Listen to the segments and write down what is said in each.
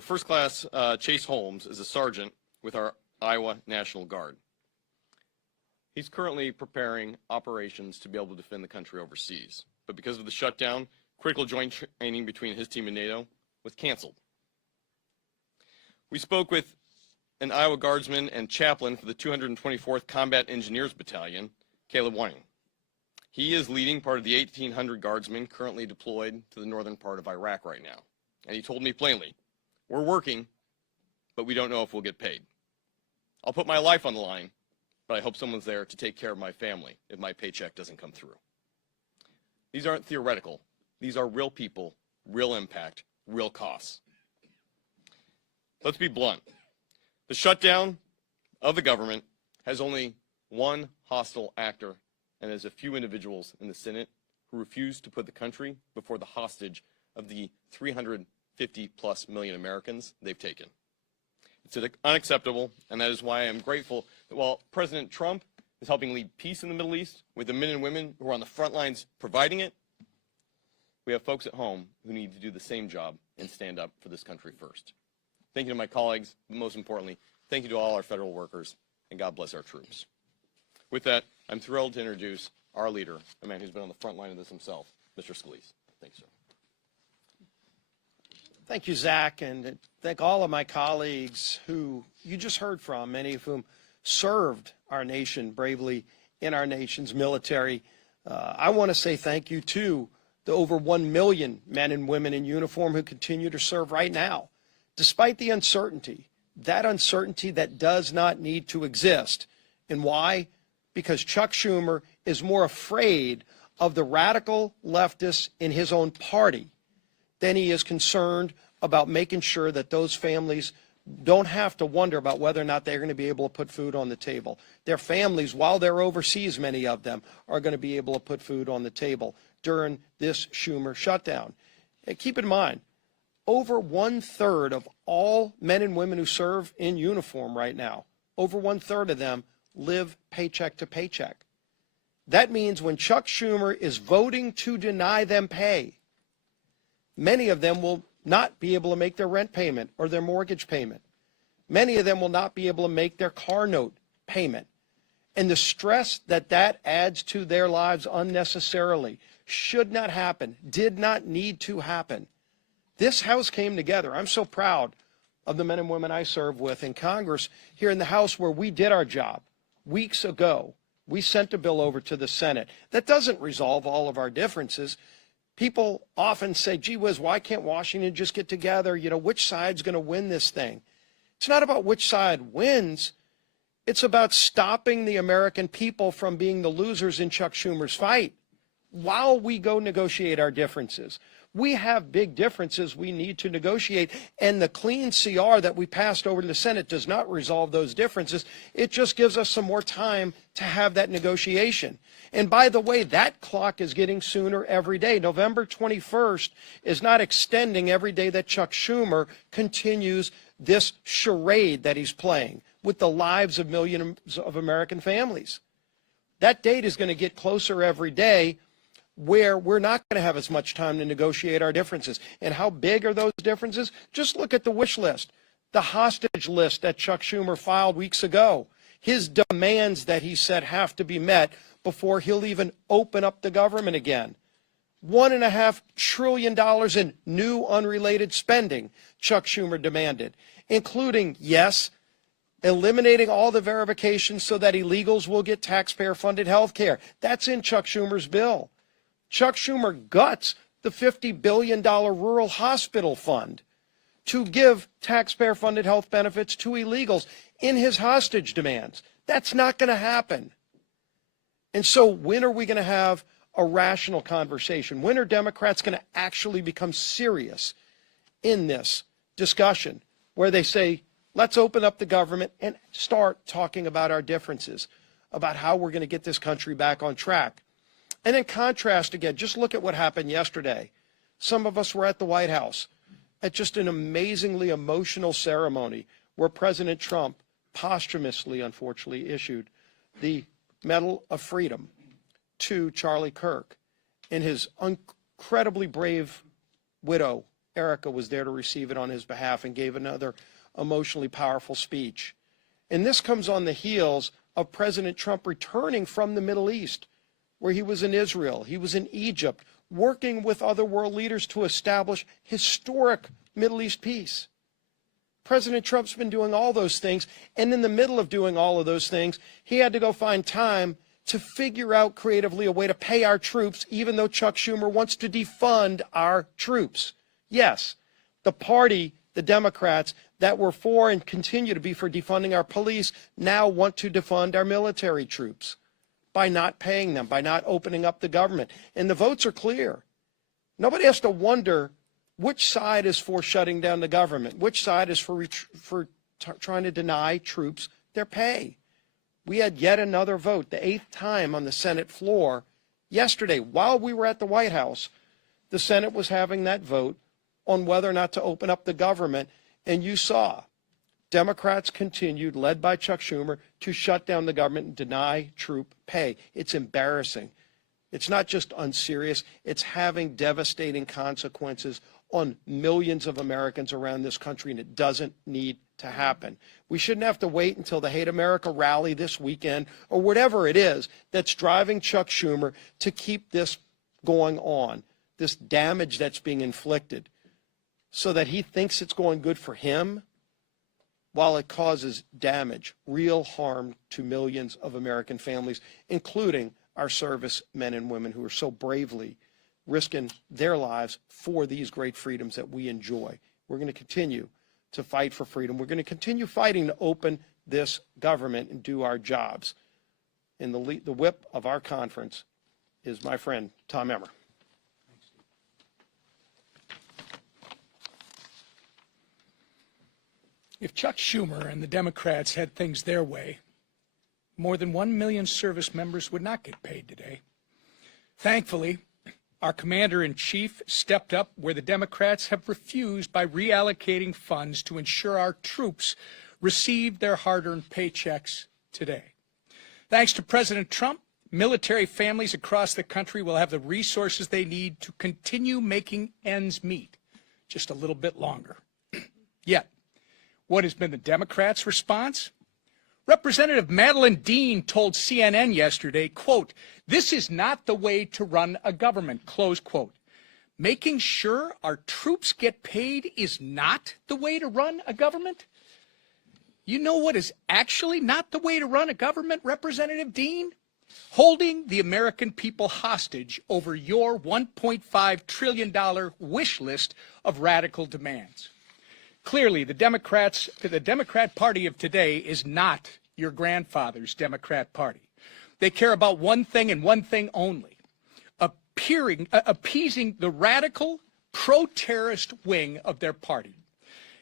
First Class Chase Holmes is a sergeant with our Iowa National Guard. He's currently preparing operations to be able to defend the country overseas. But because of the shutdown, critical joint training between his team and NATO was canceled. We spoke with an Iowa Guardsman and chaplain for the 224th Combat Engineers Battalion, Caleb Wang. He is leading part of the 1,800 Guardsmen currently deployed to the northern part of Iraq right now. And he told me plainly, we're working, but we don't know if we'll get paid. I'll put my life on the line, but I hope someone's there to take care of my family if my paycheck doesn't come through. These aren't theoretical. These are real people, real impact, real costs. Let's be blunt. The shutdown of the government has only one hostile actor, and there's a few individuals in the Senate who refuse to put the country before the hostage of the 350+ million Americans they've taken. It's unacceptable, and that is why I am grateful that while President Trump is helping lead peace in the Middle East with the men and women who are on the front lines providing it, we have folks at home who need to do the same job and stand up for this country first. Thank you to my colleagues, but most importantly, thank you to all our federal workers, and God bless our troops. With that, I'm thrilled to introduce our leader, a man who's been on the front line of this himself, Mr. Scalise. Thanks, sir. Thank you, Zach, and thank all of my colleagues who you just heard from, many of whom served our nation bravely in our nation's military. I want to say thank you to the over 1 million men and women in uniform who continue to serve right now, despite the uncertainty that does not need to exist. And why? Because Chuck Schumer is more afraid of the radical leftists in his own party than he is concerned about making sure that those families don't have to wonder about whether or not they're going to be able to put food on the table. Their families, while they're overseas, many of them, are going to be able to put food on the table during this Schumer shutdown. And keep in mind, over 1/3 of all men and women who serve in uniform right now, over 1/3 of them live paycheck to paycheck. That means when Chuck Schumer is voting to deny them pay, many of them will not be able to make their rent payment or their mortgage payment. Many of them will not be able to make their car note payment. And the stress that adds to their lives unnecessarily should not happen, did not need to happen. This House came together. I'm so proud of the men and women I serve with in Congress here in the House where we did our job weeks ago. We sent a bill over to the Senate. That doesn't resolve all of our differences. People often say, gee whiz, why can't Washington just get together? You know, which side's going to win this thing? It's not about which side wins. It's about stopping the American people from being the losers in Chuck Schumer's fight while we go negotiate our differences. We have big differences we need to negotiate, and the clean CR that we passed over to the Senate does not resolve those differences. It just gives us some more time to have that negotiation. And by the way, that clock is getting sooner every day. November 21st is not extending every day that Chuck Schumer continues this charade that he's playing with the lives of millions of American families. That date is going to get closer every day, where we're not going to have as much time to negotiate our differences. And how big are those differences? Just look at the wish list, the hostage list that Chuck Schumer filed weeks ago, his demands that he said have to be met before he'll even open up the government again. $1.5 trillion in new unrelated spending Chuck Schumer demanded, including, yes, eliminating all the verifications so that illegals will get taxpayer-funded health care. That's in Chuck Schumer's bill. Chuck Schumer guts the $50 billion rural hospital fund to give taxpayer-funded health benefits to illegals in his hostage demands. That's not going to happen. And so when are we going to have a rational conversation? When are Democrats going to actually become serious in this discussion where they say, let's open up the government and start talking about our differences, about how we're going to get this country back on track? And in contrast, again, just look at what happened yesterday. Some of us were at the White House at just an amazingly emotional ceremony where President Trump posthumously, unfortunately, issued the Medal of Freedom to Charlie Kirk and his incredibly brave widow, Erica was there to receive it on his behalf and gave another emotionally powerful speech. And this comes on the heels of President Trump returning from the Middle East, where he was in Israel, he was in Egypt, working with other world leaders to establish historic Middle East peace. President Trump's been doing all those things, and in the middle of doing all of those things, he had to go find time to figure out creatively a way to pay our troops, even though Chuck Schumer wants to defund our troops. Yes, the party, the Democrats, that were for and continue to be for defunding our police now want to defund our military troops by not paying them, by not opening up the government. And the votes are clear. Nobody has to wonder which side is for shutting down the government, which side is for trying to deny troops their pay. We had yet another vote, the 8th time on the Senate floor. Yesterday, while we were at the White House, the Senate was having that vote on whether or not to open up the government. And you saw Democrats continued, led by Chuck Schumer, to shut down the government and deny troop pay. It's embarrassing. It's not just unserious. It's having devastating consequences on millions of Americans around this country, and it doesn't need to happen. We shouldn't have to wait until the Hate America rally this weekend or whatever it is that's driving Chuck Schumer to keep this going on, this damage that's being inflicted, so that he thinks it's going good for him while it causes damage, real harm to millions of American families, including our service men and women who are so bravely risking their lives for these great freedoms that we enjoy. We're going to continue to fight for freedom. We're going to continue fighting to open this government and do our jobs. And the whip of our conference is my friend, Tom Emmer. If Chuck Schumer and the Democrats had things their way, more than 1 million service members would not get paid today. Thankfully, our commander-in-chief stepped up where the Democrats have refused by reallocating funds to ensure our troops receive their hard-earned paychecks today. Thanks to President Trump, military families across the country will have the resources they need to continue making ends meet just a little bit longer. Yet, what has been the Democrats' response? Representative Madeleine Dean told CNN yesterday, quote, "This is not the way to run a government," close quote. Making sure our troops get paid is not the way to run a government? You know what is actually not the way to run a government, Representative Dean? Holding the American people hostage over your $1.5 trillion wish list of radical demands. Clearly, the Democrat Party of today is not your grandfather's Democrat Party. They care about one thing and one thing only, appeasing the radical, pro-terrorist wing of their party.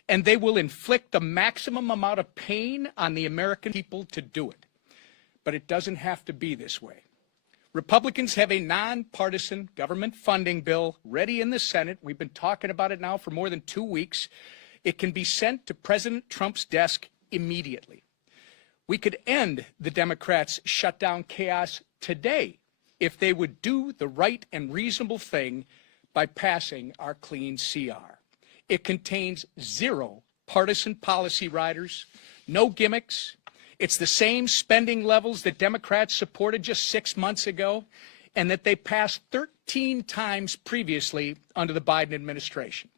And they will inflict the maximum amount of pain on the American people to do it. But it doesn't have to be this way. Republicans have a nonpartisan government funding bill ready in the Senate. We've been talking about it now for more than 2 weeks. It can be sent to President Trump's desk immediately. We could end the Democrats' shutdown chaos today if they would do the right and reasonable thing by passing our clean CR. It contains 0 partisan policy riders, no gimmicks. It's the same spending levels that Democrats supported just 6 months ago and that they passed 13 times previously under the Biden administration.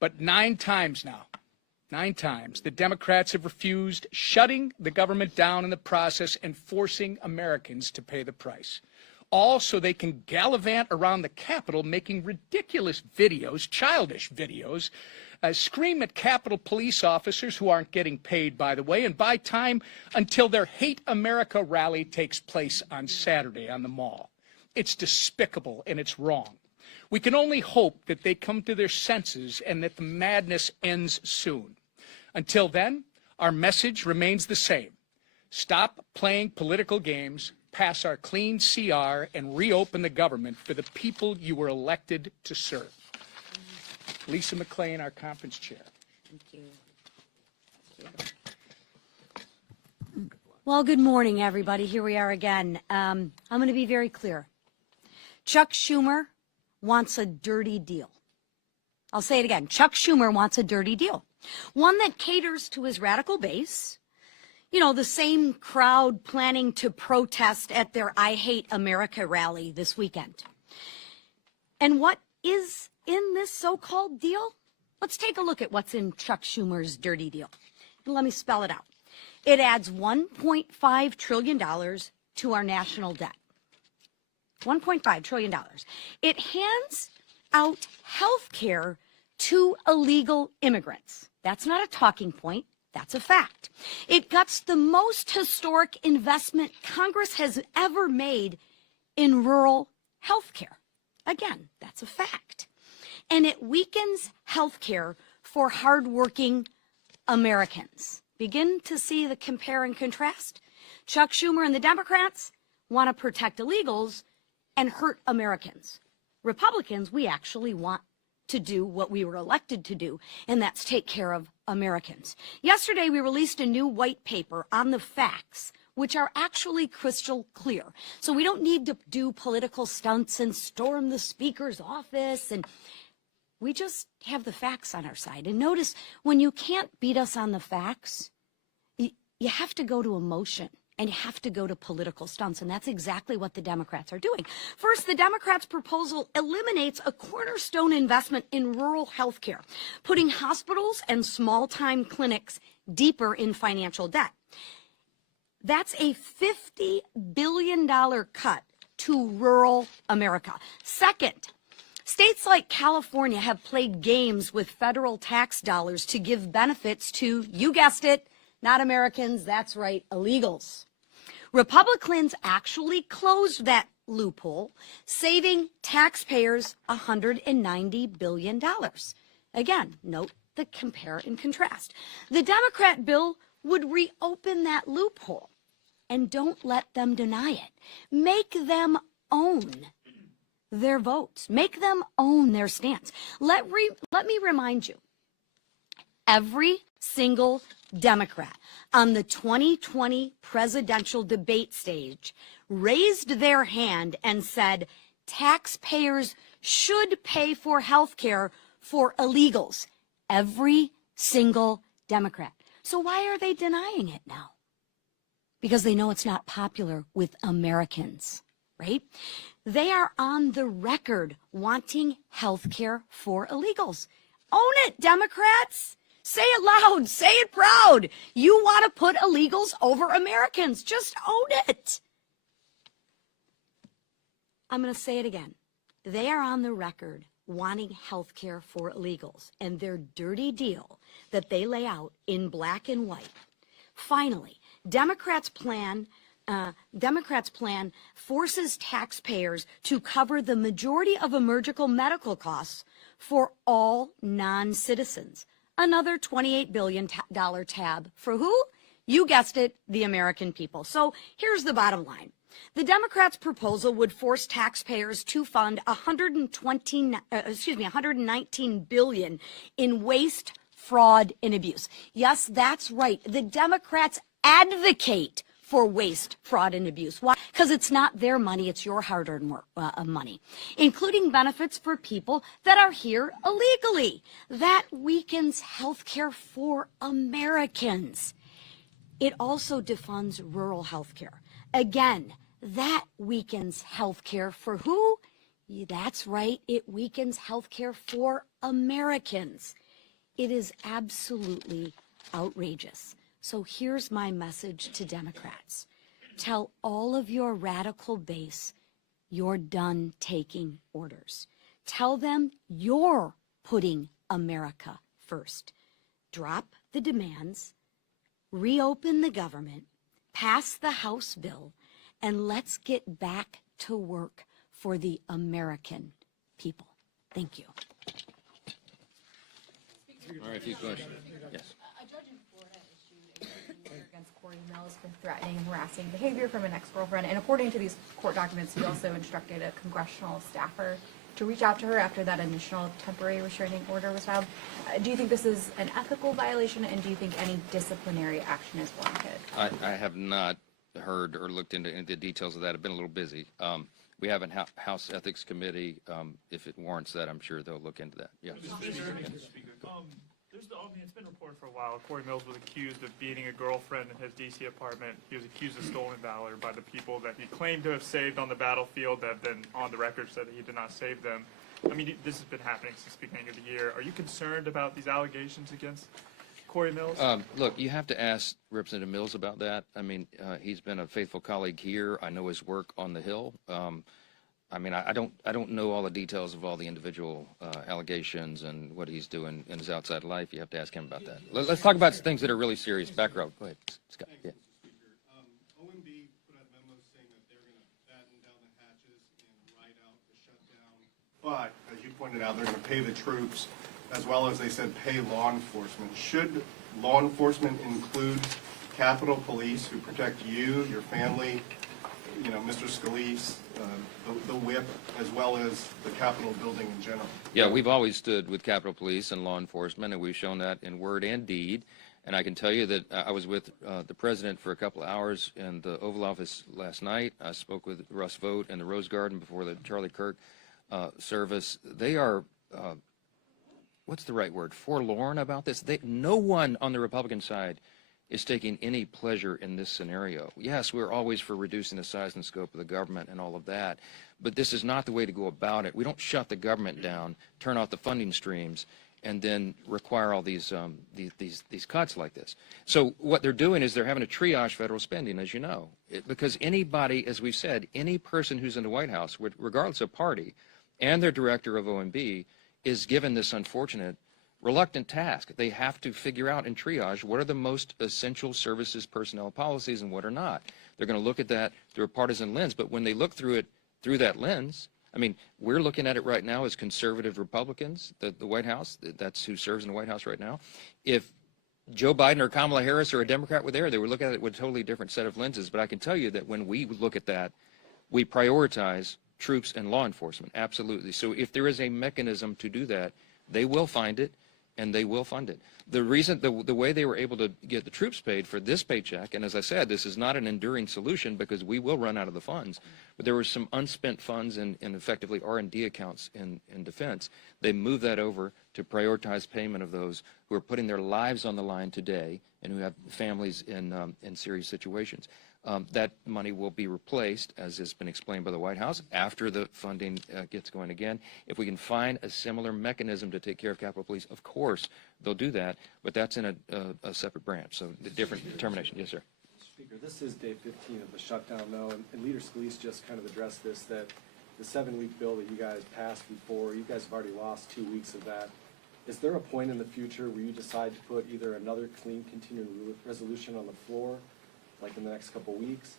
But 9 times now, 9 times, the Democrats have refused, shutting the government down in the process and forcing Americans to pay the price. All so they can gallivant around the Capitol making ridiculous videos, childish videos, scream at Capitol police officers who aren't getting paid, by the way, and buy time until their Hate America rally takes place on Saturday on the Mall. It's despicable and it's wrong. We can only hope that they come to their senses and that the madness ends soon. Until then, our message remains the same. Stop playing political games, pass our clean CR, and reopen the government for the people you were elected to serve. Lisa McClain, our conference chair. Thank you. Well, good morning, everybody. Here we are again. I'm going to be very clear. Chuck Schumer wants a dirty deal. I'll say it again. Chuck Schumer wants a dirty deal, one that caters to his radical base, you know, the same crowd planning to protest at their I Hate America rally this weekend. And what is in this so-called deal? Let's take a look at what's in Chuck Schumer's dirty deal. And let me spell it out. It adds $1.5 trillion to our national debt. $1.5 trillion. It hands out health care to illegal immigrants. That's not a talking point. That's a fact. It guts the most historic investment Congress has ever made in rural health care. Again, that's a fact. And it weakens health care for hardworking Americans. Begin to see the compare and contrast? Chuck Schumer and the Democrats want to protect illegals and hurt Americans. Republicans, we actually want to do what we were elected to do, and that's take care of Americans. Yesterday, we released a new white paper on the facts, which are actually crystal clear. So we don't need to do political stunts and storm the speaker's office, and we just have the facts on our side. And notice, when you can't beat us on the facts, you have to go to emotion. And you have to go to political stunts, and that's exactly what the Democrats are doing. First, the Democrats' proposal eliminates a cornerstone investment in rural health care, putting hospitals and small-time clinics deeper in financial debt. That's a $50 billion cut to rural America. Second, states like California have played games with federal tax dollars to give benefits to, you guessed it, not Americans, that's right, illegals. Republicans actually closed that loophole, saving taxpayers $190 billion. Again, note the compare and contrast. The Democrat bill would reopen that loophole, and don't let them deny it. Make them own their votes. Make them own their stance. Let me remind you, every single Democrat on the 2020 presidential debate stage raised their hand and said taxpayers should pay for health care for illegals. Every single Democrat. So why are they denying it now? Because they know it's not popular with Americans, right? They are on the record wanting health care for illegals. Own it, Democrats. Say it loud. Say it proud. You want to put illegals over Americans. Just own it. I'm going to say it again. They are on the record wanting health care for illegals, and their dirty deal that they lay out in black and white. Finally, Democrats' plan forces taxpayers to cover the majority of emergency medical costs for all non-citizens. Another $28 billion tab for who? You guessed it, the American people. So here's the bottom line. The Democrats' proposal would force taxpayers to fund $119 billion in waste, fraud, and abuse. Yes, that's right. The Democrats advocate for waste, fraud, and abuse. Why? Because it's not their money, it's your hard-earned money, including benefits for people that are here illegally. That weakens health care for Americans. It also defunds rural health care. Again, that weakens health care for who? That's right, it weakens health care for Americans. It is absolutely outrageous. So here's my message to Democrats. Tell all of your radical base you're done taking orders. Tell them you're putting America first. Drop the demands, reopen the government, pass the House bill, and let's get back to work for the American people. Thank you. All right, a few questions. Yes. A judge in Florida issued a ruling against Corey Mills for threatening and harassing behavior from an ex-girlfriend. And according to these court documents, he also instructed a congressional staffer to reach out to her after that initial temporary restraining order was filed. Do you think this is an ethical violation, and do you think any disciplinary action is warranted? I have not heard or looked into the details of that. I've been a little busy. We have a House Ethics Committee. If it warrants that, I'm sure they'll look into that. Yeah. It's been reported for a while. Corey Mills was accused of beating a girlfriend in his D.C. apartment. He was accused of stolen valor by the people that he claimed to have saved on the battlefield that then on the record said that he did not save them. I mean, this has been happening since the beginning of the year. Are you concerned about these allegations against Corey Mills? Look, you have to ask Representative Mills about that. I mean, he's been a faithful colleague here. I know his work on the Hill. I mean, I don't know all the details of all the individual allegations and what he's doing in his outside life. You have to ask him about that. Let's talk about things that are really serious. Back row. Go ahead, Scott. Yeah. OMB put out memos saying that they're going to batten down the hatches and ride out the shutdown. But, as you pointed out, they're going to pay the troops, as well as they said pay law enforcement. Should law enforcement include Capitol Police who protect you, your family, you know, Mr. Scalise, the whip, as well as the Capitol building in general? Yeah, we've always stood with Capitol Police and law enforcement, and we've shown that in word and deed. And I can tell you that I was with the president for a couple of hours in the Oval Office last night. I spoke with Russ Vought in the Rose Garden before the Charlie Kirk service. They are, what's the right word, forlorn about this. No one on the Republican side is taking any pleasure in this scenario. Yes, we're always for reducing the size and scope of the government and all of that, but this is not the way to go about it. We don't shut the government down, turn off the funding streams, and then require all these cuts like this. So what they're doing is they're having to triage federal spending, as you know, because anybody, as we've said, any person who's in the White House, regardless of party, and their director of OMB, is given this unfortunate reluctant task. They have to figure out and triage what are the most essential services personnel policies and what are not. They're going to look at that through a partisan lens, but when they look through it through that lens, I mean, we're looking at it right now as conservative Republicans, the White House, that's who serves in the White House right now. If Joe Biden or Kamala Harris or a Democrat were there, they would look at it with a totally different set of lenses. But I can tell you that when we look at that, we prioritize troops and law enforcement, absolutely. So if there is a mechanism to do that, they will find it, and they will fund it. The reason, the way they were able to get the troops paid for this paycheck, and as I said, this is not an enduring solution because we will run out of the funds, but there were some unspent funds in effectively R&D accounts in defense. They moved that over to prioritize payment of those who are putting their lives on the line today and who have families in serious situations. That money will be replaced, as has been explained by the White House, after the funding gets going again. If we can find a similar mechanism to take care of Capitol Police, of course, they'll do that, but that's in a separate branch, so the different determination. Yes, sir. Speaker, this is day 15 of the shutdown now, and Leader Scalise just kind of addressed this, that the 7-week bill that you guys passed before, you guys have already lost 2 weeks of that. Is there a point in the future where you decide to put either another clean continuing resolution on the floor, like in the next couple of weeks,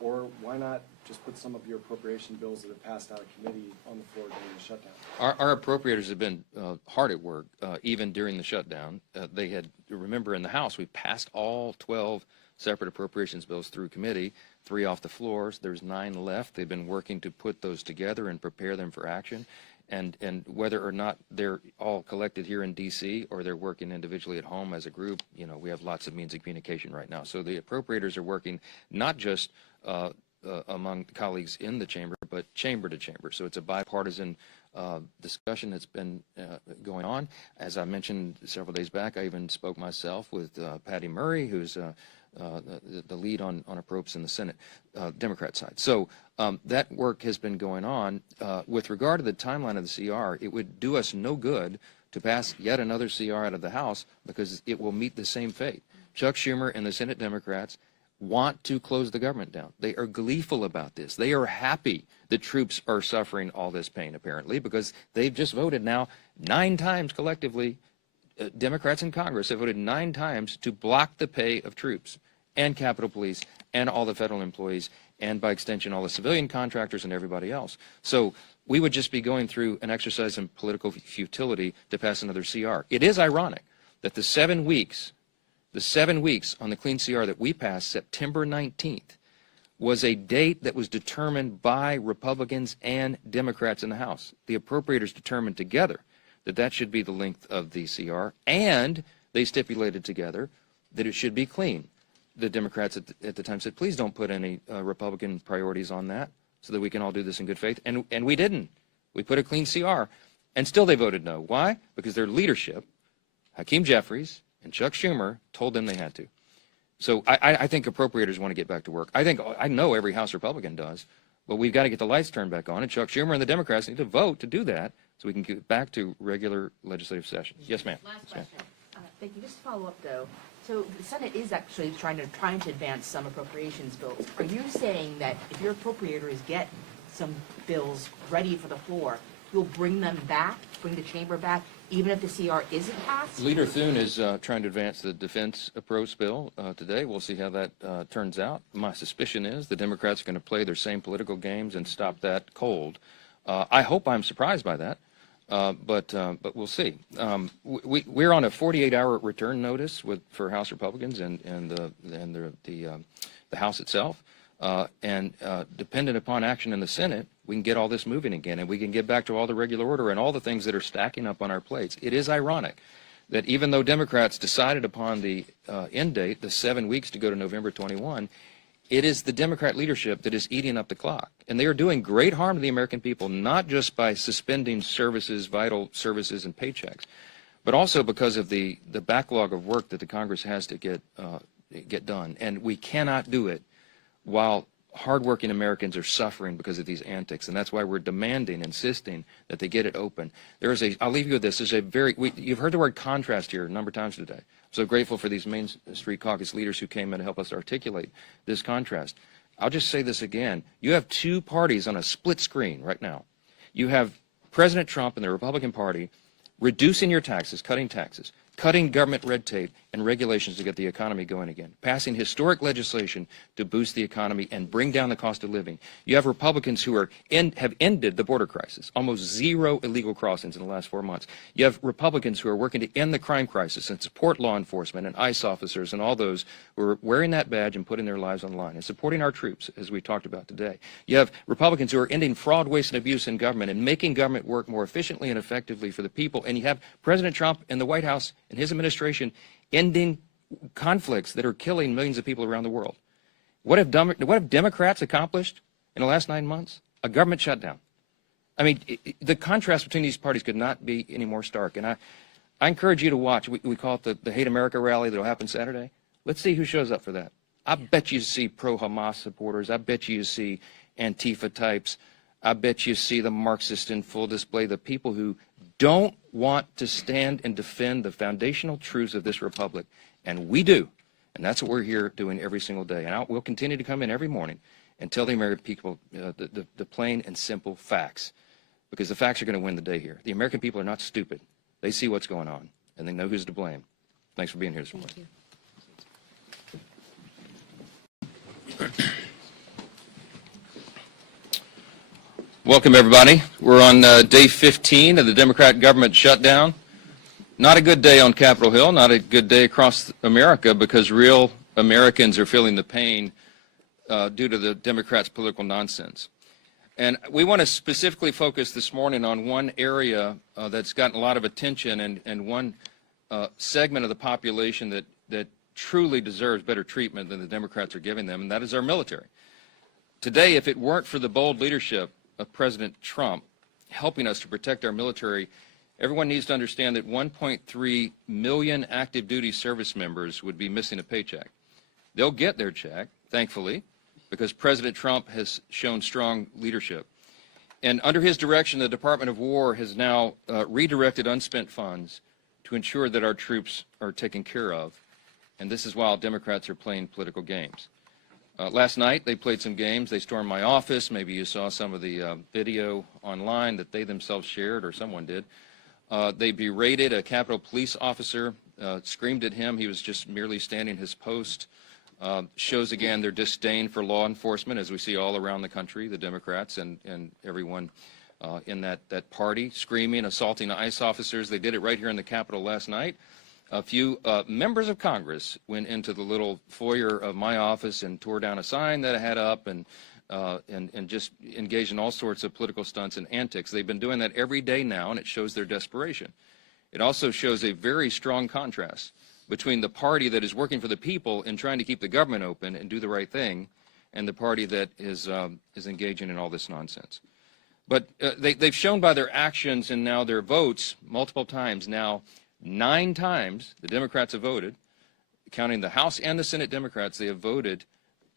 or why not just put some of your appropriation bills that have passed out of committee on the floor during the shutdown? Our appropriators have been hard at work, even during the shutdown. They had, remember in the House, we passed all 12 separate appropriations bills through committee, 3 off the floors. There's 9 left. They've been working to put those together and prepare them for action. And whether or not they're all collected here in D.C. or they're working individually at home as a group, you know, we have lots of means of communication right now. So the appropriators are working not just among colleagues in the chamber, but chamber to chamber. So it's a bipartisan discussion that's been going on. As I mentioned several days back, I even spoke myself with Patty Murray, who's the lead on appropriations in the Senate, Democrat side. So that work has been going on. With regard to the timeline of the CR, it would do us no good to pass yet another CR out of the House because it will meet the same fate. Chuck Schumer and the Senate Democrats want to close the government down. They are gleeful about this. They are happy that troops are suffering all this pain, apparently, because they've just voted now 9 times collectively. Democrats in Congress have voted 9 times to block the pay of troops and Capitol Police and all the federal employees and, by extension, all the civilian contractors and everybody else. So we would just be going through an exercise in political futility to pass another CR. It is ironic that the 7 weeks on the clean CR that we passed, September 19th, was a date that was determined by Republicans and Democrats in the House. The appropriators determined together that that should be the length of the CR, and they stipulated together that it should be clean. The Democrats at the time said, please don't put any Republican priorities on that. so that we can all do this in good faith. And we didn't. We put a clean CR, and still they voted no. Why? Because their leadership, Hakeem Jeffries and Chuck Schumer, told them they had to. So I think appropriators want to get back to work. I know every House Republican does, but we've got to get the lights turned back on, and Chuck Schumer and the Democrats need to vote to do that so we can get back to regular legislative session. Yes, ma'am. Last question. Thank you. Just to follow up, though. So the Senate is actually trying to advance some appropriations bills. Are you saying that if your appropriators get some bills ready for the floor, you'll bring them back, bring the chamber back, even if the CR isn't passed? Leader Thune is trying to advance the defense approach bill today. We'll see how that turns out. My suspicion is the Democrats are going to play their same political games and stop that cold. I hope I'm surprised by that, but we'll see. We're on a 48-hour return notice for House Republicans and the House itself. And dependent upon action in the Senate, we can get all this moving again, and we can get back to all the regular order and all the things that are stacking up on our plates. It is ironic that even though Democrats decided upon the end date, the 7 weeks to go to November 21, it is the Democrat leadership that is eating up the clock. And they are doing great harm to the American people, not just by suspending services, vital services and paychecks, but also because of the backlog of work that the Congress has to get done. And we cannot do it while hardworking Americans are suffering because of these antics, and that's why we're demanding, insisting that they get it open. I'll leave you with this. You've heard the word contrast here a number of times today. I'm so grateful for these Main Street Caucus leaders who came in to help us articulate this contrast. I'll just say this again. You have two parties on a split screen right now. You have President Trump and the Republican Party reducing your taxes, cutting government red tape and regulations to get the economy going again, passing historic legislation to boost the economy and bring down the cost of living. You have Republicans who have ended the border crisis, almost zero illegal crossings in the last 4 months. You have Republicans who are working to end the crime crisis and support law enforcement and ICE officers and all those who are wearing that badge and putting their lives on the line and supporting our troops, as we talked about today. You have Republicans who are ending fraud, waste, and abuse in government and making government work more efficiently and effectively for the people. And you have President Trump and the White House and his administration ending conflicts that are killing millions of people around the world. What have Democrats accomplished in the last 9 months? A government shutdown. I mean, the contrast between these parties could not be any more stark. And I encourage you to watch. We call it the Hate America rally that will happen Saturday. Let's see who shows up for that. I bet you see pro-Hamas supporters. I bet you see Antifa types. I bet you see the Marxists in full display, the people who don't want to stand and defend the foundational truths of this republic. And we do. And that's what we're here doing every single day. And we'll continue to come in every morning and tell the American people the plain and simple facts, because the facts are going to win the day here. The American people are not stupid. They see what's going on, and they know who's to blame. Thanks for being here this morning. Welcome, everybody. We're on day 15 of the Democrat government shutdown. Not a good day on Capitol Hill, not a good day across America, because real Americans are feeling the pain due to the Democrats' political nonsense. And we want to specifically focus this morning on one area that's gotten a lot of attention and one segment of the population that truly deserves better treatment than the Democrats are giving them, and that is our military. Today, if it weren't for the bold leadership of President Trump helping us to protect our military, everyone needs to understand that 1.3 million active duty service members would be missing a paycheck. They'll get their check, thankfully, because President Trump has shown strong leadership. And under his direction, the Department of War has now redirected unspent funds to ensure that our troops are taken care of. And this is while Democrats are playing political games. Last night, they played some games. They stormed my office. Maybe you saw some of the video online that they themselves shared, or someone did. They berated a Capitol Police officer, screamed at him. He was just merely standing his post. Shows again their disdain for law enforcement, as we see all around the country, the Democrats and everyone in that party, screaming, assaulting ICE officers. They did it right here in the Capitol last night. A few members of Congress went into the little foyer of my office and tore down a sign that I had up and just engaged in all sorts of political stunts and antics. They've been doing that every day now, and it shows their desperation. It also shows a very strong contrast between the party that is working for the people and trying to keep the government open and do the right thing, and the party that is engaging in all this nonsense. But they've shown by their actions and now their votes multiple times now, 9 times the Democrats have voted, counting the House and the Senate Democrats, they have voted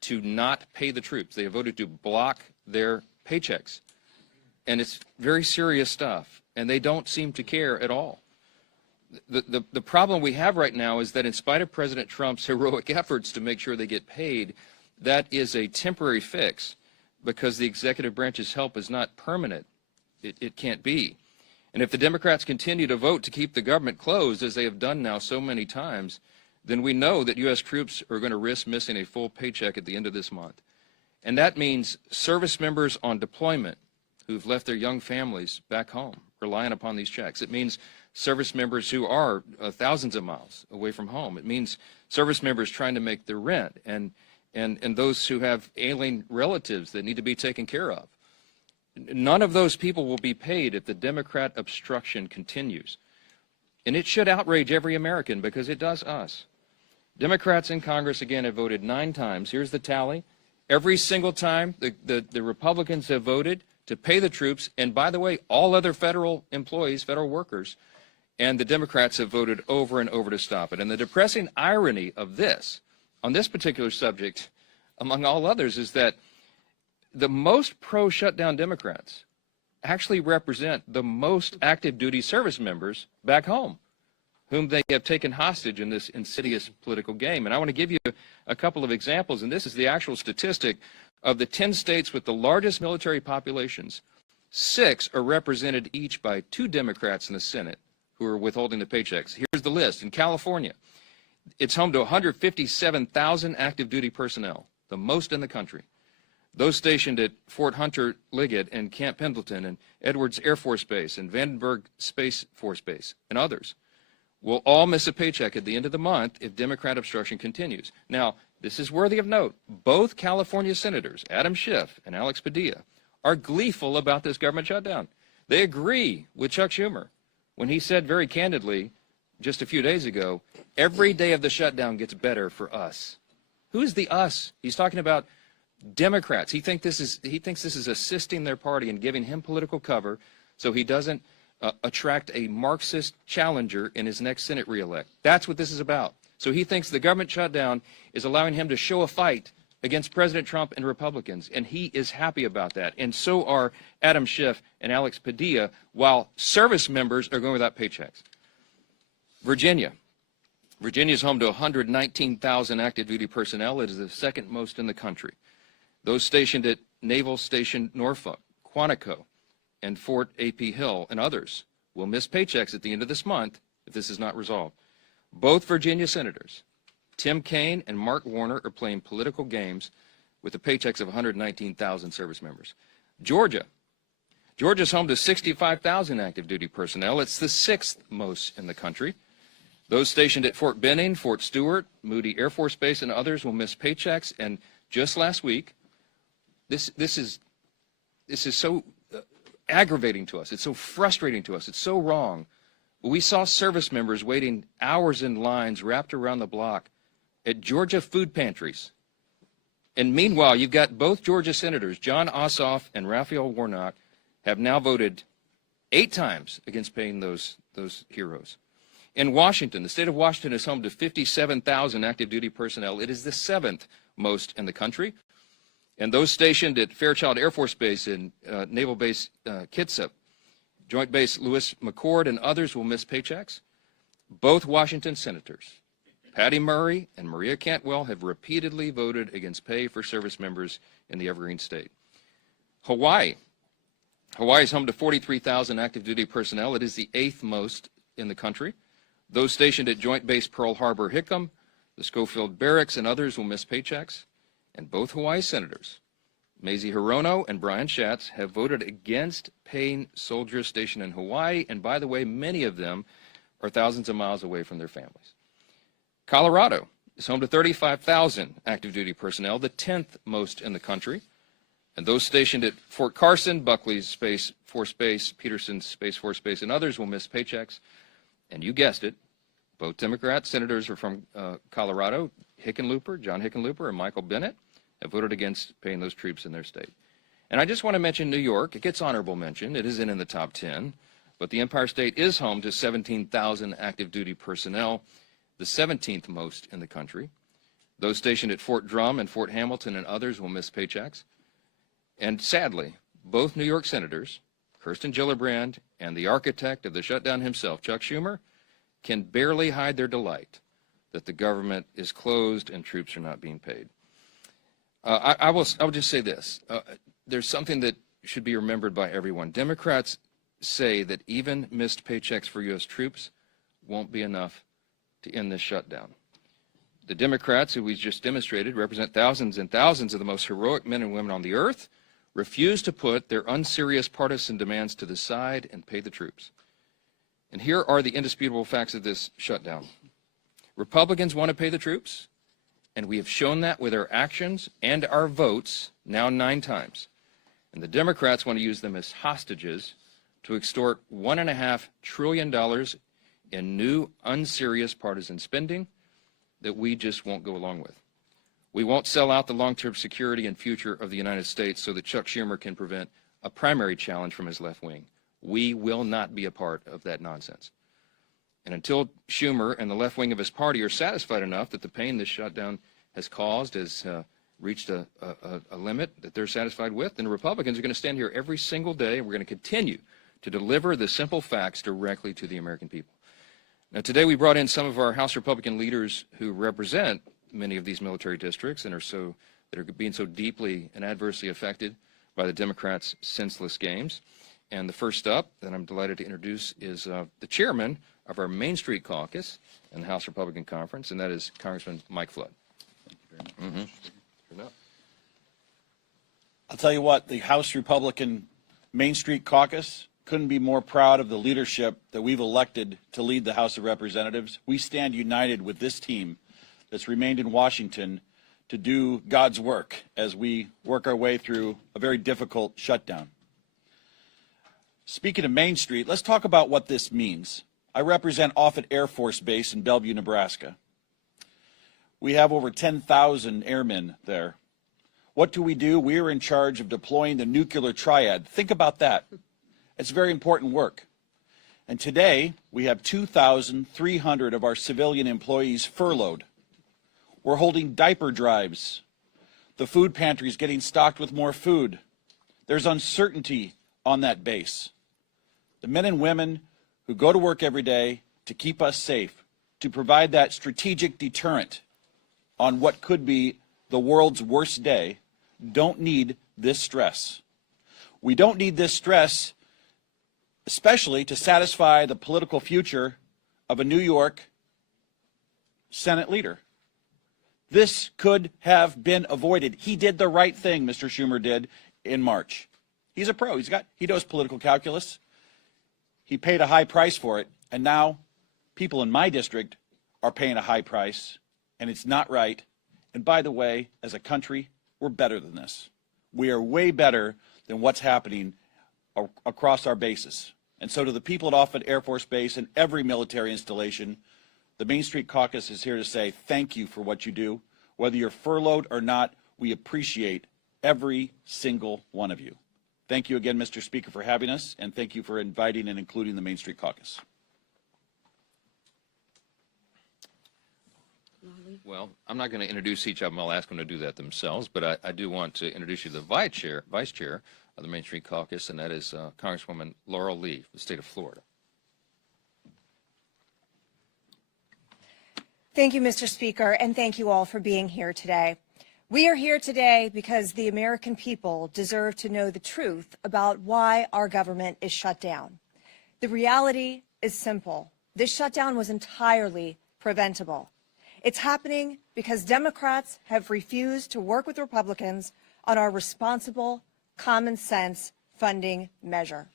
to not pay the troops. They have voted to block their paychecks. And it's very serious stuff, and they don't seem to care at all. The problem we have right now is that in spite of President Trump's heroic efforts to make sure they get paid, that is a temporary fix because the executive branch's help is not permanent. It can't be. And if the Democrats continue to vote to keep the government closed, as they have done now so many times, then we know that U.S. troops are going to risk missing a full paycheck at the end of this month. And that means service members on deployment who've left their young families back home, relying upon these checks. It means service members who are thousands of miles away from home. It means service members trying to make their rent and those who have ailing relatives that need to be taken care of. None of those people will be paid if the Democrat obstruction continues. And it should outrage every American because it does us. Democrats in Congress, again, have voted 9 times. Here's the tally. Every single time the Republicans have voted to pay the troops, and by the way, all other federal employees, federal workers, and the Democrats have voted over and over to stop it. And the depressing irony of this, on this particular subject, among all others, is that the most pro-shutdown Democrats actually represent the most active duty service members back home, whom they have taken hostage in this insidious political game. And I want to give you a couple of examples, and this is the actual statistic of the 10 states with the largest military populations. 6 are represented each by 2 Democrats in the Senate who are withholding the paychecks. Here's the list. In California, it's home to 157,000 active duty personnel, the most in the country. Those stationed at Fort Hunter Liggett and Camp Pendleton and Edwards Air Force Base and Vandenberg Space Force Base and others will all miss a paycheck at the end of the month if Democrat obstruction continues. Now, this is worthy of note. Both California senators, Adam Schiff and Alex Padilla, are gleeful about this government shutdown. They agree with Chuck Schumer when he said very candidly just a few days ago, every day of the shutdown gets better for us. Who is the us? He's talking about Democrats. He thinks this is assisting their party and giving him political cover so he doesn't attract a Marxist challenger in his next Senate reelect. That's what this is about. So he thinks the government shutdown is allowing him to show a fight against President Trump and Republicans, and he is happy about that. And so are Adam Schiff and Alex Padilla, while service members are going without paychecks. Virginia. Virginia is home to 119,000 active duty personnel. It is the second most in the country. Those stationed at Naval Station Norfolk, Quantico, and Fort A.P. Hill, and others will miss paychecks at the end of this month if this is not resolved. Both Virginia senators, Tim Kaine and Mark Warner, are playing political games with the paychecks of 119,000 service members. Georgia's home to 65,000 active duty personnel. It's the 6th most in the country. Those stationed at Fort Benning, Fort Stewart, Moody Air Force Base, and others will miss paychecks. And just last week, this is so aggravating to us. It's so frustrating to us. It's so wrong. We saw service members waiting hours in lines wrapped around the block at Georgia food pantries. And meanwhile, you've got both Georgia senators, John Ossoff and Raphael Warnock, have now voted 8 times against paying those heroes. In Washington, the state of Washington is home to 57,000 active duty personnel. It is the 7th most in the country. And those stationed at Fairchild Air Force Base and Naval Base Kitsap, Joint Base Lewis McChord, and others will miss paychecks. Both Washington senators, Patty Murray and Maria Cantwell, have repeatedly voted against pay for service members in the Evergreen State. Hawaii is home to 43,000 active duty personnel. It is the 8th most in the country. Those stationed at Joint Base Pearl Harbor Hickam, the Schofield Barracks, and others will miss paychecks. And both Hawaii senators, Mazie Hirono and Brian Schatz, have voted against paying soldiers stationed in Hawaii. And by the way, many of them are thousands of miles away from their families. Colorado is home to 35,000 active duty personnel, the 10th most in the country. And those stationed at Fort Carson, Buckley's Space Force Base, Peterson's Space Force Base, and others will miss paychecks. And you guessed it, both Democrat senators are from Colorado, John Hickenlooper and Michael Bennet. have voted against paying those troops in their state. And I just want to mention New York. It gets honorable mention. It isn't in the top 10, but the Empire State is home to 17,000 active duty personnel, the 17th most in the country. Those stationed at Fort Drum and Fort Hamilton and others will miss paychecks. And sadly, both New York senators, Kirsten Gillibrand and the architect of the shutdown himself, Chuck Schumer, can barely hide their delight that the government is closed and troops are not being paid. I will just say this. There's something that should be remembered by everyone. Democrats say that even missed paychecks for U.S. troops won't be enough to end this shutdown. The Democrats, who we just demonstrated, represent thousands and thousands of the most heroic men and women on the earth, refuse to put their unserious partisan demands to the side and pay the troops. And here are the indisputable facts of this shutdown. Republicans want to pay the troops, and we have shown that with our actions and our votes now 9 times. And the Democrats want to use them as hostages to extort $1.5 trillion in new unserious partisan spending that we just won't go along with. We won't sell out the long-term security and future of the United States so that Chuck Schumer can prevent a primary challenge from his left wing. We will not be a part of that nonsense. And until Schumer and the left wing of his party are satisfied enough that the pain this shutdown has caused has reached a limit that they're satisfied with, then the Republicans are going to stand here every single day, and we're going to continue to deliver the simple facts directly to the American people. Now, today we brought in some of our House Republican leaders who represent many of these military districts and that are being so deeply and adversely affected by the Democrats' senseless games. And the first up that I'm delighted to introduce is the chairman of our Main Street Caucus in the House Republican Conference, and that is Congressman Mike Flood. Thank you very much. I'll tell you what, the House Republican Main Street Caucus couldn't be more proud of the leadership that we've elected to lead the House of Representatives. We stand united with this team that's remained in Washington to do God's work as we work our way through a very difficult shutdown. Speaking of Main Street, let's talk about what this means. I represent Offutt Air Force Base in Bellevue, Nebraska. We have over 10,000 airmen there. What do? We are in charge of deploying the nuclear triad. Think about that. It's very important work. And today, we have 2,300 of our civilian employees furloughed. We're holding diaper drives. The food pantry is getting stocked with more food. There's uncertainty on that base. The men and women who go to work every day to keep us safe, to provide that strategic deterrent on what could be the world's worst day, don't need this stress. We don't need this stress, especially to satisfy the political future of a New York Senate leader. This could have been avoided. He did the right thing, Mr. Schumer did in March. He's a pro. He knows political calculus. He paid a high price for it, and now people in my district are paying a high price, and it's not right. And by the way, as a country, we're better than this. We are way better than what's happening across our bases. And so to the people at Offutt Air Force Base and every military installation, the Main Street Caucus is here to say thank you for what you do. Whether you're furloughed or not, we appreciate every single one of you. Thank you again, Mr. Speaker, for having us, and thank you for inviting and including the Main Street Caucus. Well, I'm not going to introduce each of them. I'll ask them to do that themselves, but I do want to introduce you to the vice chair of the Main Street Caucus, and that is Congresswoman Laurel Lee, from the state of Florida. Thank you, Mr. Speaker, and thank you all for being here today. We are here today because the American people deserve to know the truth about why our government is shut down. The reality is simple. This shutdown was entirely preventable. It's happening because Democrats have refused to work with Republicans on our responsible, common sense funding measure.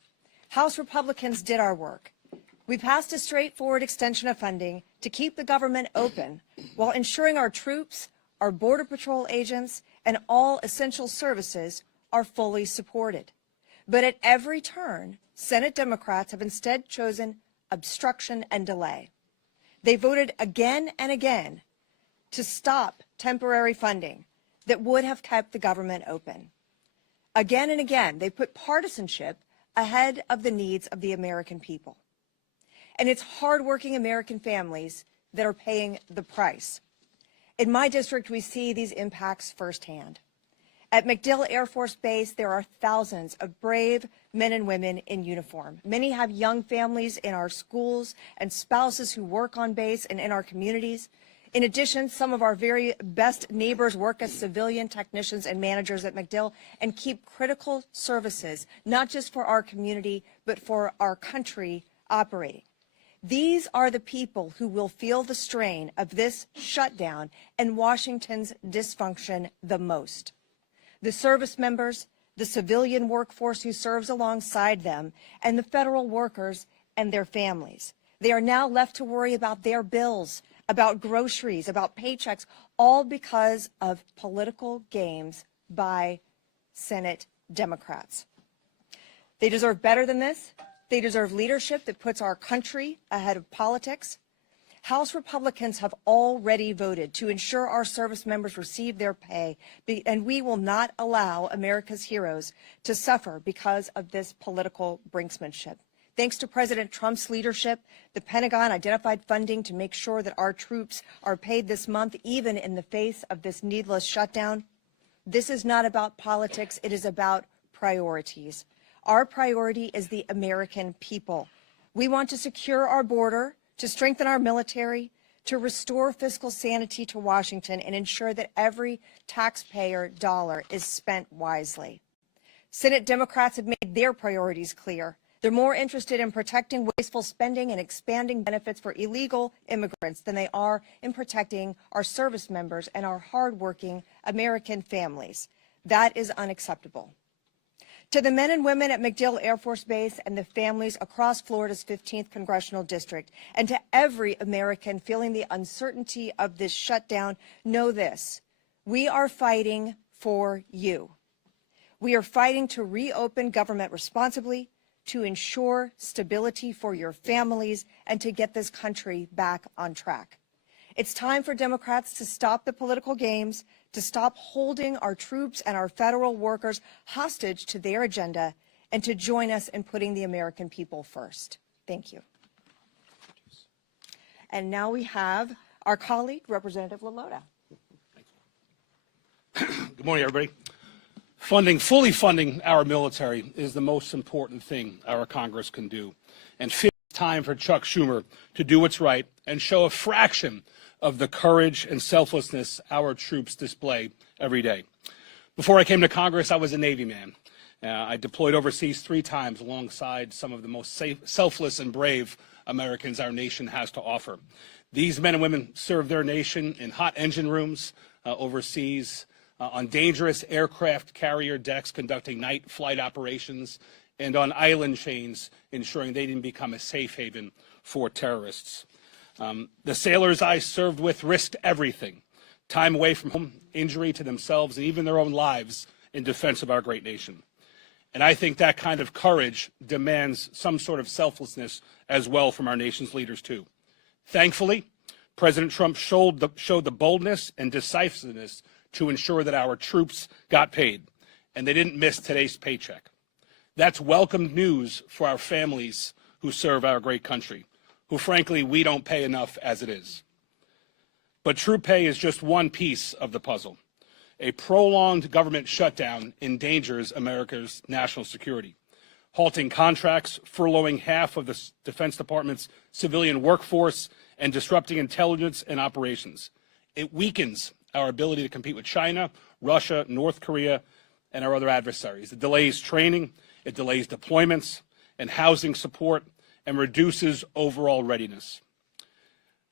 House Republicans did our work. We passed a straightforward extension of funding to keep the government open while ensuring our troops, our Border Patrol agents, and all essential services are fully supported. But at every turn, Senate Democrats have instead chosen obstruction and delay. They voted again and again to stop temporary funding, that would have kept the government open. Again and again, they put partisanship ahead of the needs of the American people. And it's hardworking American families that are paying the price. In my district, we see these impacts firsthand. At MacDill Air Force Base, there are thousands of brave men and women in uniform. Many have young families in our schools and spouses who work on base and in our communities. In addition, some of our very best neighbors work as civilian technicians and managers at MacDill and keep critical services, not just for our community, but for our country operating. These are the people who will feel the strain of this shutdown and Washington's dysfunction the most. The service members, the civilian workforce who serves alongside them, and the federal workers and their families. They are now left to worry about their bills, about groceries, about paychecks, all because of political games by Senate Democrats. They deserve better than this. They deserve leadership that puts our country ahead of politics. House Republicans have already voted to ensure our service members receive their pay, and we will not allow America's heroes to suffer because of this political brinksmanship. Thanks to President Trump's leadership, the Pentagon identified funding to make sure that our troops are paid this month, even in the face of this needless shutdown. This is not about politics. It is about priorities. Our priority is the American people. We want to secure our border, to strengthen our military, to restore fiscal sanity to Washington, and ensure that every taxpayer dollar is spent wisely. Senate Democrats have made their priorities clear. They're more interested in protecting wasteful spending and expanding benefits for illegal immigrants than they are in protecting our service members and our hardworking American families. That is unacceptable. To the men and women at MacDill Air Force Base and the families across Florida's 15th Congressional District, and to every American feeling the uncertainty of this shutdown, know this: we are fighting for you. We are fighting to reopen government responsibly, to ensure stability for your families, and to get this country back on track. It's time for Democrats to stop the political games, to stop holding our troops and our federal workers hostage to their agenda, and to join us in putting the American people first. Thank you. And now we have our colleague, Representative LaLota. Good morning, everybody. Fully funding our military is the most important thing our Congress can do. And it's time for Chuck Schumer to do what's right and show a fraction of the courage and selflessness our troops display every day. Before I came to Congress, I was a Navy man. I deployed overseas 3 times alongside some of the most selfless and brave Americans our nation has to offer. These men and women serve their nation in hot engine rooms overseas, on dangerous aircraft carrier decks conducting night flight operations, and on island chains ensuring they didn't become a safe haven for terrorists. The sailors I served with risked everything: time away from home, injury to themselves, and even their own lives in defense of our great nation. And I think that kind of courage demands some sort of selflessness as well from our nation's leaders, too. Thankfully, President Trump showed the boldness and decisiveness to ensure that our troops got paid, and they didn't miss today's paycheck. That's welcome news for our families who serve our great country, who frankly we don't pay enough as it is. But troop pay is just one piece of the puzzle. A prolonged government shutdown endangers America's national security, halting contracts, furloughing half of the Defense Department's civilian workforce, and disrupting intelligence and operations. It weakens our ability to compete with China, Russia, North Korea, and our other adversaries. It delays training, it delays deployments and housing support, and reduces overall readiness.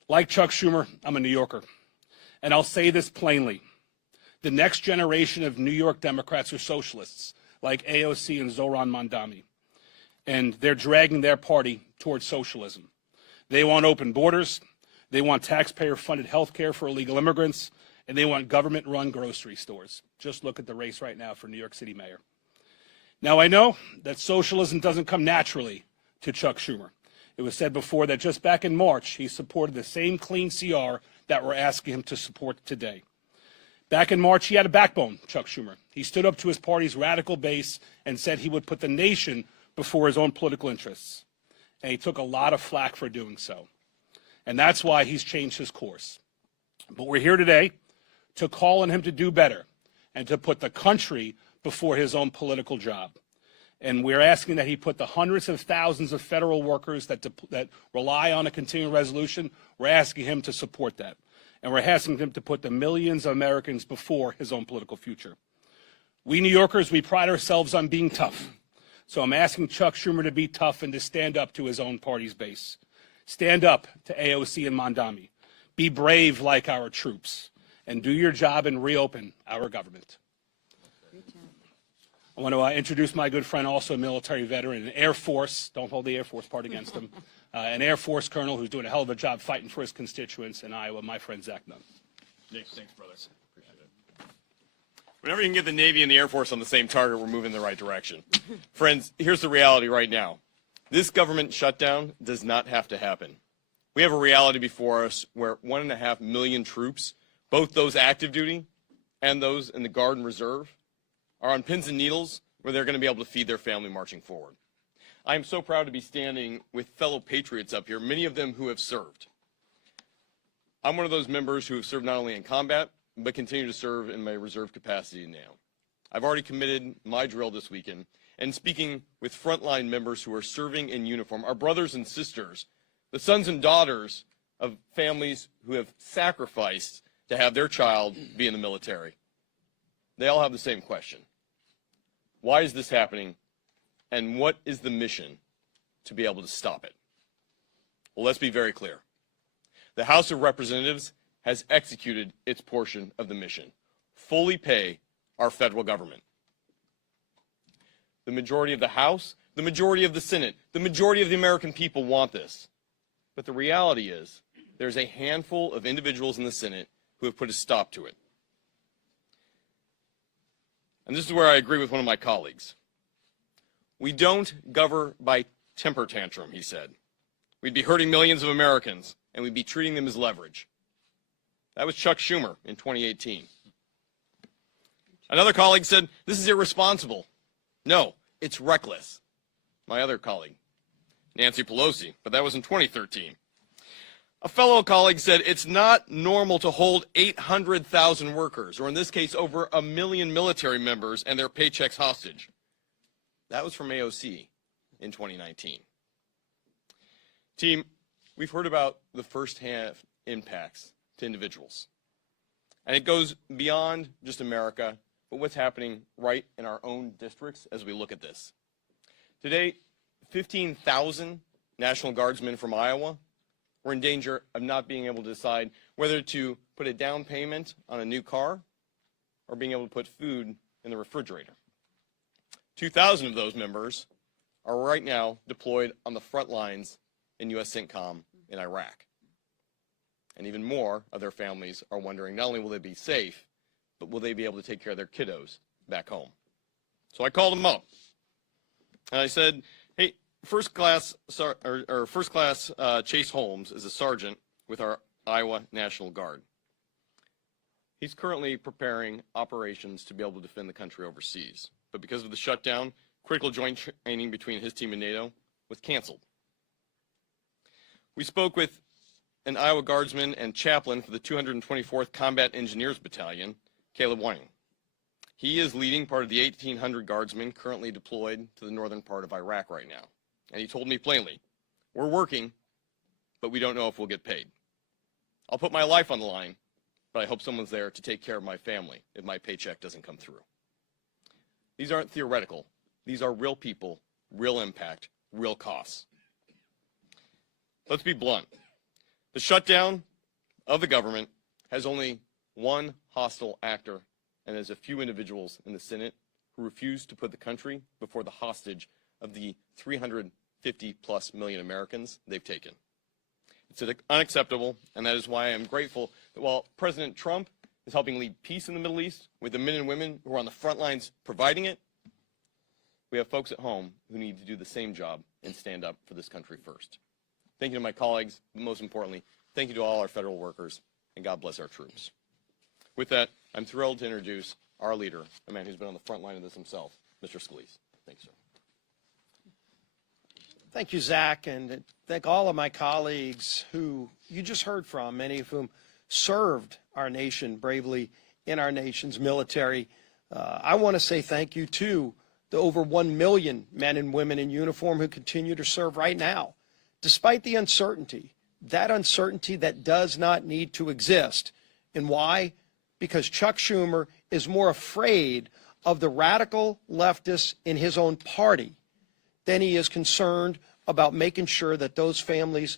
Like Chuck Schumer, I'm a New Yorker, and I'll say this plainly. The next generation of New York Democrats are socialists, like AOC and Zohran Mamdani, and they're dragging their party towards socialism. They want open borders, they want taxpayer-funded health care for illegal immigrants, and they want government-run grocery stores. Just look at the race right now for New York City mayor. Now, I know that socialism doesn't come naturally to Chuck Schumer. It was said before that just back in March, he supported the same clean CR that we're asking him to support today. Back in March, he had a backbone, Chuck Schumer. He stood up to his party's radical base and said he would put the nation before his own political interests. And he took a lot of flack for doing so. And that's why he's changed his course. But we're here today to call on him to do better and to put the country before his own political job. And we're asking that he put the hundreds of thousands of federal workers that rely on a continuing resolution, we're asking him to support that. And we're asking him to put the millions of Americans before his own political future. We New Yorkers, we pride ourselves on being tough. So I'm asking Chuck Schumer to be tough and to stand up to his own party's base. Stand up to AOC and Mondami. Be brave like our troops. And do your job and reopen our government. I want to introduce my good friend, also a military veteran, an Air Force, don't hold the Air Force part against him, an Air Force colonel who's doing a hell of a job fighting for his constituents in Iowa, my friend Zach Nunn. Nick, thanks, brother. Appreciate it. Whenever you can get the Navy and the Air Force on the same target, we're moving in the right direction. Friends, here's the reality right now. This government shutdown does not have to happen. We have a reality before us where 1.5 million troops, both those active duty and those in the Guard and Reserve, are on pins and needles where they're going to be able to feed their family marching forward. I am so proud to be standing with fellow patriots up here, many of them who have served. I'm one of those members who have served not only in combat, but continue to serve in my reserve capacity now. I've already committed my drill this weekend, and speaking with frontline members who are serving in uniform, our brothers and sisters, the sons and daughters of families who have sacrificed to have their child be in the military. They all have the same question. Why is this happening, and what is the mission to be able to stop it? Well, let's be very clear. The House of Representatives has executed its portion of the mission. Fully pay our federal government. The majority of the House, the majority of the Senate, the majority of the American people want this. But the reality is, there's a handful of individuals in the Senate who have put a stop to it. And this is where I agree with one of my colleagues. We don't govern by temper tantrum, he said. We'd be hurting millions of Americans, and we'd be treating them as leverage. That was Chuck Schumer in 2018. Another colleague said, this is irresponsible. No, it's reckless. My other colleague, Nancy Pelosi, but that was in 2013. A fellow colleague said, it's not normal to hold 800,000 workers, or in this case, over 1 million military members and their paychecks hostage. That was from AOC in 2019. Team, we've heard about the firsthand impacts to individuals. And it goes beyond just America, but what's happening right in our own districts as we look at this. Today, 15,000 National Guardsmen from Iowa were in danger of not being able to decide whether to put a down payment on a new car or being able to put food in the refrigerator. 2,000 of those members are right now deployed on the front lines in U.S. CENTCOM in Iraq. And even more of their families are wondering not only will they be safe, but will they be able to take care of their kiddos back home? So I called them up, and I said, hey, First Class Chase Holmes is a sergeant with our Iowa National Guard. He's currently preparing operations to be able to defend the country overseas. But because of the shutdown, critical joint training between his team and NATO was canceled. We spoke with an Iowa Guardsman and chaplain for the 224th Combat Engineers Battalion, Caleb Wang. He is leading part of the 1,800 Guardsmen currently deployed to the northern part of Iraq right now. And he told me plainly, we're working, but we don't know if we'll get paid. I'll put my life on the line, but I hope someone's there to take care of my family if my paycheck doesn't come through. These aren't theoretical. These are real people, real impact, real costs. Let's be blunt. The shutdown of the government has only one hostile actor, and there's a few individuals in the Senate who refuse to put the country before the hostage of the 350+ million Americans they've taken. It's unacceptable, and that is why I am grateful that while President Trump is helping lead peace in the Middle East with the men and women who are on the front lines providing it, we have folks at home who need to do the same job and stand up for this country first. Thank you to my colleagues, but most importantly, thank you to all our federal workers, and God bless our troops. With that, I'm thrilled to introduce our leader, a man who's been on the front line of this himself, Mr. Scalise. Thanks, sir. Thank you, Zach, and thank all of my colleagues who you just heard from, many of whom served our nation bravely in our nation's military. I want to say thank you to the over 1 million men and women in uniform who continue to serve right now, despite the uncertainty, that does not need to exist. And why? Because Chuck Schumer is more afraid of the radical leftists in his own party than he is concerned about making sure that those families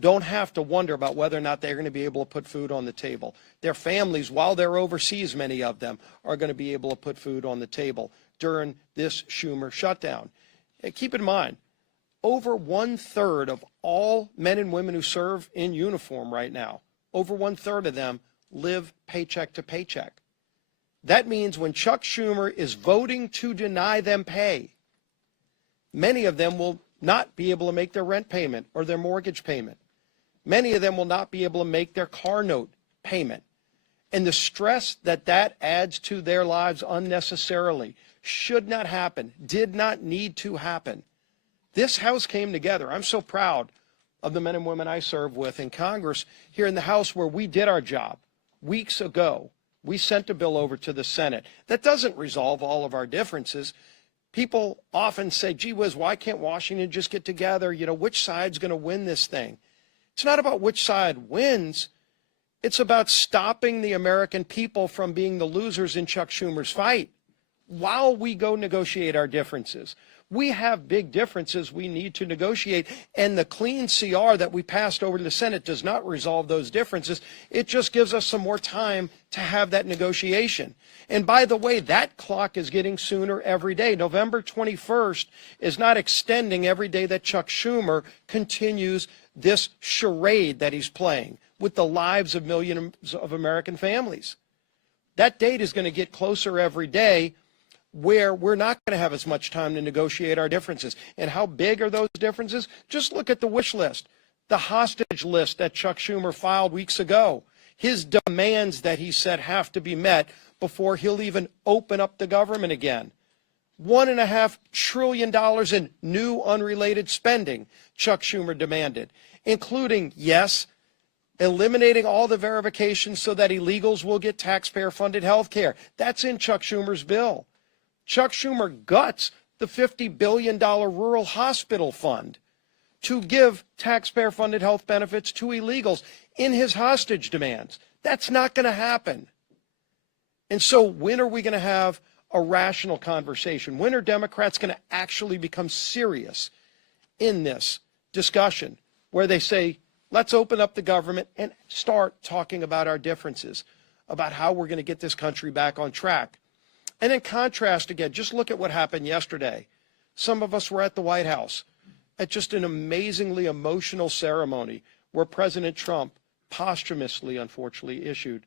don't have to wonder about whether or not they're going to be able to put food on the table. Their families, while they're overseas, many of them, are going to be able to put food on the table during this Schumer shutdown. And keep in mind, over 1/3 of all men and women who serve in uniform right now, over 1/3 of them live paycheck to paycheck. That means when Chuck Schumer is voting to deny them pay, many of them will not be able to make their rent payment or their mortgage payment. Many of them will not be able to make their car note payment. And the stress that adds to their lives unnecessarily should not happen, did not need to happen. This House came together. I'm so proud of the men and women I serve with in Congress here in the House, where we did our job weeks ago. We sent a bill over to the Senate. That doesn't resolve all of our differences. People often say, gee whiz, why can't Washington just get together? You know, which side's going to win this thing? It's not about which side wins. It's about stopping the American people from being the losers in Chuck Schumer's fight while we go negotiate our differences. We have big differences we need to negotiate, and the clean CR that we passed over to the Senate does not resolve those differences. It just gives us some more time to have that negotiation. And by the way, that clock is getting sooner every day. November 21st is not extending every day that Chuck Schumer continues this charade that he's playing with the lives of millions of American families. That date is going to get closer every day, where we're not going to have as much time to negotiate our differences. And how big are those differences? Just look at the wish list, the hostage list that Chuck Schumer filed weeks ago, his demands that he said have to be met before he'll even open up the government again. $1.5 trillion in new unrelated spending Chuck Schumer demanded, including, yes, eliminating all the verifications so that illegals will get taxpayer-funded health care. That's in Chuck Schumer's bill. Chuck Schumer guts the $50 billion rural hospital fund to give taxpayer-funded health benefits to illegals in his hostage demands. That's not going to happen. And so when are we going to have a rational conversation? When are Democrats going to actually become serious in this discussion where they say, let's open up the government and start talking about our differences, about how we're going to get this country back on track? And in contrast, again, just look at what happened yesterday. Some of us were at the White House at just an amazingly emotional ceremony where President Trump posthumously, unfortunately, issued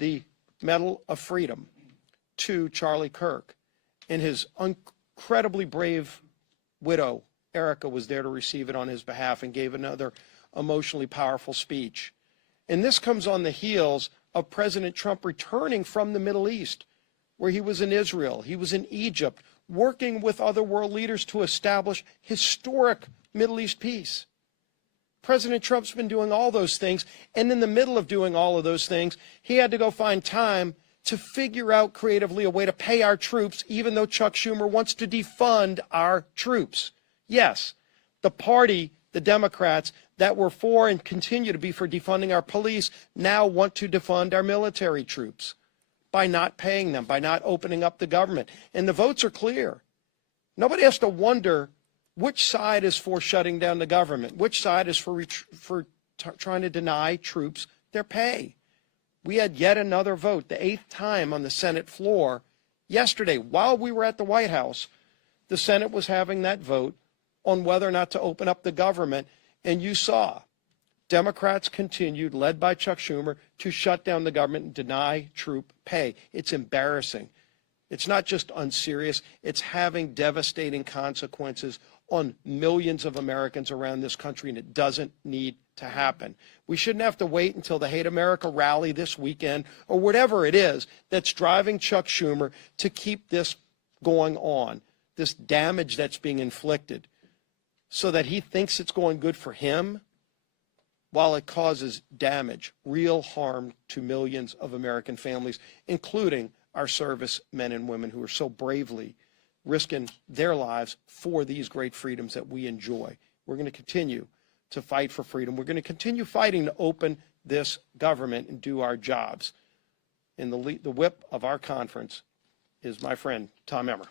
the Medal of Freedom to Charlie Kirk. And his incredibly brave widow, Erica, was there to receive it on his behalf and gave another emotionally powerful speech. And this comes on the heels of President Trump returning from the Middle East, where he was in Israel, he was in Egypt, working with other world leaders to establish historic Middle East peace. President Trump's been doing all those things, and in the middle of doing all of those things, he had to go find time to figure out creatively a way to pay our troops, even though Chuck Schumer wants to defund our troops. Yes, the party, the Democrats, that were for and continue to be for defunding our police now want to defund our military troops by not paying them, by not opening up the government. And the votes are clear. Nobody has to wonder which side is for shutting down the government, which side is for trying to deny troops their pay. We had yet another vote, the 8th time on the Senate floor yesterday. While we were at the White House, the Senate was having that vote on whether or not to open up the government. And you saw Democrats continued, led by Chuck Schumer, to shut down the government and deny troop pay. It's embarrassing. It's not just unserious. It's having devastating consequences on millions of Americans around this country, and it doesn't need to happen. We shouldn't have to wait until the Hate America rally this weekend or whatever it is that's driving Chuck Schumer to keep this going on, this damage that's being inflicted, so that he thinks it's going good for him while it causes damage, real harm to millions of American families, including our service men and women who are so bravely risking their lives for these great freedoms that we enjoy. We're going to continue to fight for freedom. We're going to continue fighting to open this government and do our jobs. And the whip of our conference is my friend, Tom Emmer.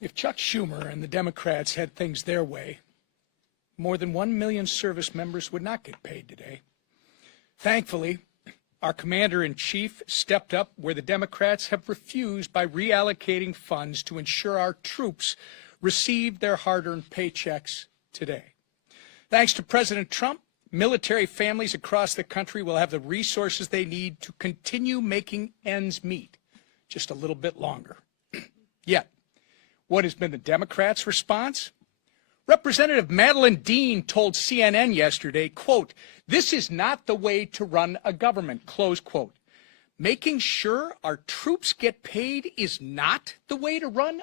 If Chuck Schumer and the Democrats had things their way, more than 1 million service members would not get paid today. Thankfully, our commander-in-chief stepped up where the Democrats have refused by reallocating funds to ensure our troops receive their hard-earned paychecks today. Thanks to President Trump, military families across the country will have the resources they need to continue making ends meet just a little bit longer. Yet, what has been the Democrats' response? Representative Madeleine Dean told CNN yesterday, quote, "This is not the way to run a government," close quote. Making sure our troops get paid is not the way to run a